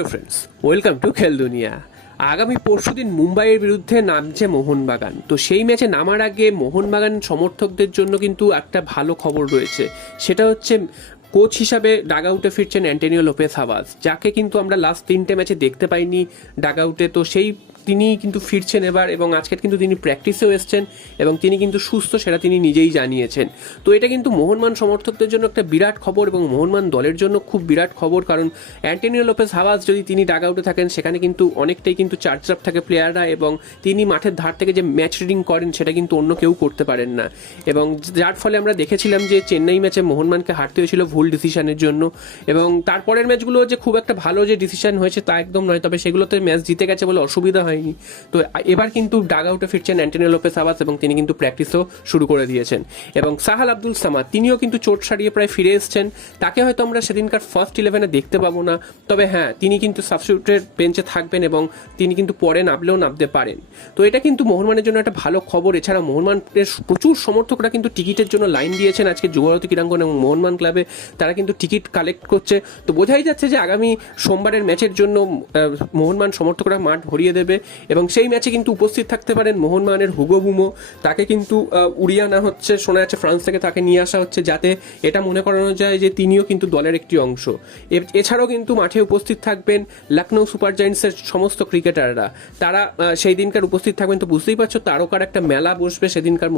Hello friends, welcome to খেল দুনিয়া। আগামী পরশুদিন মুম্বাইয়ের বিরুদ্ধে নামছে মোহনবাগান। তো সেই ম্যাচে নামার আগে মোহনবাগান সমর্থকদের জন্য কিন্তু একটা ভালো খবর রয়েছে। সেটা হচ্ছে কোচ হিসাবে ডাগআউটে ফিরছেন অ্যান্টোনিও লোপেস হাভাস, যাকে কিন্তু আমরা লাস্ট 3টে ম্যাচে দেখতে পাইনি ডাগআউটে। তো তিনি কিন্তু ফিরছেন এবার, এবং আজকে কিন্তু তিনি প্র্যাকটিসেও এসছেন এবং তিনি কিন্তু সুস্থ, সেটা তিনি নিজেই জানিয়েছেন। তো এটা কিন্তু মোহনবাগান সমর্থকদের জন্য একটা বিরাট খবর এবং মোহনবাগান দলের জন্য খুব বিরাট খবর, কারণ অ্যান্টোনিও লোপেস হাভাস যদি তিনি ডাগআউটে থাকেন, সেখানে কিন্তু অনেকটাই কিন্তু চার্জ আপ থাকে প্লেয়াররা, এবং তিনি মাঠের ধার থেকে যে ম্যাচ রিডিং করেন সেটা কিন্তু অন্য কেউ করতে পারেন না। এবং যার ফলে আমরা দেখেছিলাম যে চেন্নাই ম্যাচে মোহনবাগানকে হারতে হয়েছিল ভুল ডিসিশনের জন্য, এবং তারপরের ম্যাচগুলো যে খুব একটা ভালো যে ডিসিশন হয়েছে তা একদম নয়, তবে সেগুলোতে ম্যাচ জিতে গেছে বলে অসুবিধা হয়নি। তো এবার কিন্তু ডাগআউটে ফিরছেন অ্যান্টোনিও লোপেস হাভাস এবং তিনি কিন্তু প্র্যাকটিসও শুরু করে দিয়েছেন। এবং সাহাল আব্দুল সামাদ তিনিও কিন্তু চোট সারিয়ে প্রায় ফিরে এসছেন। তাকে হয়তো আমরা সেদিনকার ফার্স্ট 11-এ দেখতে পাবো না, তবে হ্যাঁ, তিনি কিন্তু সাবস্টিটিউটের বেঞ্চে থাকবেন এবং তিনি কিন্তু পরে নামতে পারেন। তো এটা কিন্তু মোহনবাগানের জন্য একটা ভালো খবর। এছাড়া মোহনবাগানের প্রচুর সমর্থকরা কিন্তু টিকিটের জন্য লাইন দিয়েছেন আজকে যুবভারতী ক্রীড়াঙ্গন এবং মোহনবাগান ক্লাবে। তারা কিন্তু টিকিট কালেক্ট করছে। তো বোঝাই যাচ্ছে যে আগামী সোমবারের ম্যাচের জন্য মোহনবাগান সমর্থকরা মাঠ ভরিয়ে দেবে, এবং সেই ম্যাচে কিন্তু উপস্থিত থাকতে পারেন মোহনবাগানের হুগো বুমো। তাকে কিন্তু উড়িয়ে আনা হচ্ছে, শোনা যাচ্ছে ফ্রান্স থেকে তাকে নিয়ে আসা হচ্ছে, যাতে এটা মনে করানো যায় যে তিনিও কিন্তু দলের একটি অংশ। এছাড়াও কিন্তু মাঠে উপস্থিত থাকবেন লখনৌ সুপার জায়ান্টসের সমস্ত ক্রিকেটাররা, তারা সেই দিনকার উপস্থিত থাকবেন। তো বুঝতেই পারছো, তারকার একটা মেলা বসবে সেদিনকার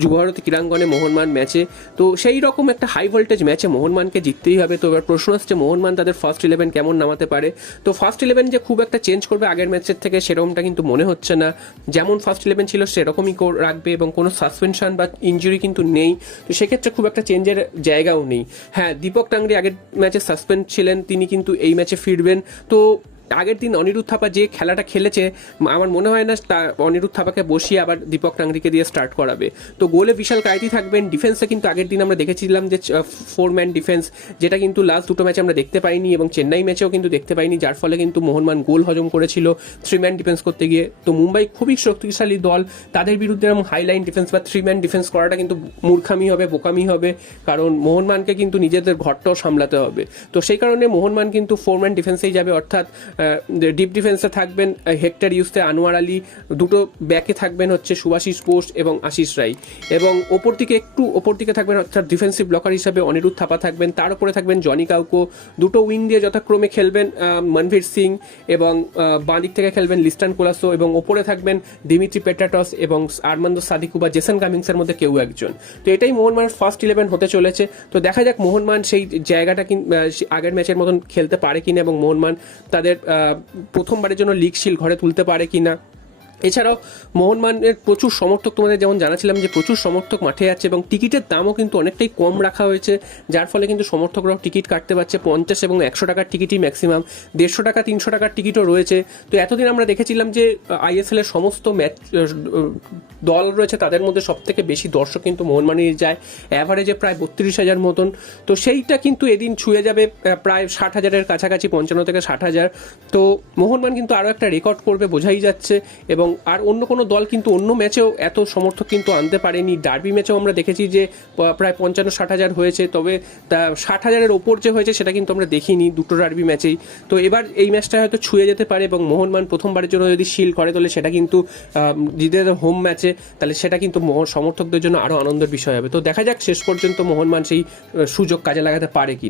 যুবভারতী ক্রীড়াঙ্গনে মোহনবাগান ম্যাচে। তো সেই রকম একটা হাই ভোল্টেজ ম্যাচে মোহনবাগানকে জিততেই হবে। তো এবার প্রশ্ন আসছে মোহনবাগান তাদের ফার্স্ট 11 কেমন নামাতে পারে। তো ফার্স্ট 11 যে খুব একটা চেঞ্জ করবে আগের ম্যাচের থেকে সেরকমটা কিন্তু মনে হচ্ছে না। যেমন ফার্স্ট 11 ছিল সেরকমই রাখবে, এবং কোনো সাসপেনশন বা ইনজুরি কিন্তু নেই। তো সেক্ষেত্রে খুব একটা চেঞ্জের জায়গাও নেই। হ্যাঁ, দীপক টাংরি আগের ম্যাচে সাসপেন্ড ছিলেন, তিনি কিন্তু এই ম্যাচে ফিরবেন। তো আগের দিন অনিরুদ্ধ থাপা যে খেলাটা খেলেছে, আমার মনে হয় না অনিরুদ্ধ থাপাকে বসিয়ে আবার দীপক টাংরিকে দিয়ে স্টার্ট করাবে। তো গোলে বিশাল কায়েতি থাকবেন। ডিফেন্সে কিন্তু আগের দিন আমরা দেখেছিলাম যে 4-ম্যান ডিফেন্স, যেটা কিন্তু লাস্ট দুটো ম্যাচে আমরা দেখতে পাইনি, এবং চেন্নাই ম্যাচেও কিন্তু দেখতে পাইনি, যার ফলে কিন্তু মোহনবাগান গোল হজম করেছিল 3-ম্যান ডিফেন্স করতে গিয়ে। তো মুম্বাই খুবই শক্তিশালী দল, তাদের বিরুদ্ধে এরকম হাইলাইন ডিফেন্স বা 3-ম্যান ডিফেন্স করাটা কিন্তু মূর্খামি হবে, বোকামি হবে, কারণ মোহনবাগানকে কিন্তু নিজেদের ঘরটাও সামলাতে হবে। তো সেই কারণে মোহনবাগান কিন্তু 4-ম্যান ডিফেন্সেই যাবে, অর্থাৎ ডিপ ডিফেন্সে থাকবেন হেক্টর ইউসে, আনোয়ার আলী, দুটো ব্যাকে থাকবেন হচ্ছে সুভাশিস বোস এবং আশিস রায়, এবং ওপর দিকে থাকবেন অর্থাৎ ডিফেন্সিভ ব্লকার হিসাবে অনিরুদ্ধ থাপা থাকবেন। তার উপরে থাকবেন জনি কাউকো। দুটো উইং দিয়ে যথাক্রমে খেলবেন মনভীর সিং, এবং বাঁ দিক থেকে খেলবেন লিস্টান কোলাসো, এবং ওপরে থাকবেন দিমিত্রি পেট্রাটস এবং আর্মান্দো সাদিকু বা জেসন কামিংসের মধ্যে কেউ একজন। তো এটাই মোহনবাগানের ফার্স্ট 11 হতে চলেছে। তো দেখা যাক মোহনবাগান সেই জায়গাটা আগের ম্যাচের মতন খেলতে পারে কিনা, এবং মোহনবাগান তাদের প্রথমবারের জন্য লিগ শিল ঘরে তুলতে পারে কিনা। এছাড়াও মোহনবাগানের প্রচুর সমর্থক, তোমাদের যেমন জানাছিলাম যে প্রচুর সমর্থক মাঠে আছে, এবং টিকিটের দামও কিন্তু অনেকটাই কম রাখা হয়েছে, যার ফলে কিন্তু সমর্থকরাও টিকিট কাটতে পারছে। 50 এবং 100 টাকার টিকিটই ম্যাক্সিমাম, 150 টাকা 300 টাকার টিকিটও রয়েছে। তো এতদিন আমরা দেখেছিলাম যে আইএসএল এর সমস্ত ম্যাচ দল রয়েছে তাদের মধ্যে সব থেকে বেশি দর্শক কিন্তু মোহনবাগানের যায়, অ্যাভারেজে প্রায় 32,000 মতন। তো সেইটা কিন্তু এদিন ছুঁয়ে যাবে প্রায় 60,000-এর কাছাকাছি, 55 থেকে 60,000। তো মোহনবাগান কিন্তু আরও একটা রেকর্ড করবে বোঝাই যাচ্ছে, এবং আর অন্য কোনো দল কিন্তু অন্য ম্যাচেও এত সমর্থক কিন্তু আনতে পারেনি। ডার্বি ম্যাচেও আমরা দেখেছি যে প্রায় 55-60,000 হয়েছে, তবে 60,000-এর ওপর যে হয়েছে সেটা কিন্তু আমরা দেখিনি দুটো ডার্বি ম্যাচেই। তো এবার এই ম্যাচটা হয়তো ছুঁয়ে যেতে পারে, এবং মোহনবাগান প্রথমবারের জন্য যদি শিল করে তোলে সেটা কিন্তু জিদের হোম ম্যাচে, তাহলে সেটা কিন্তু সমর্থকদের জন্য আরও আনন্দের বিষয় হবে। তো দেখা যাক শেষ পর্যন্ত মোহনবাগান সেই সুযোগ কাজে লাগাতে পারে কি।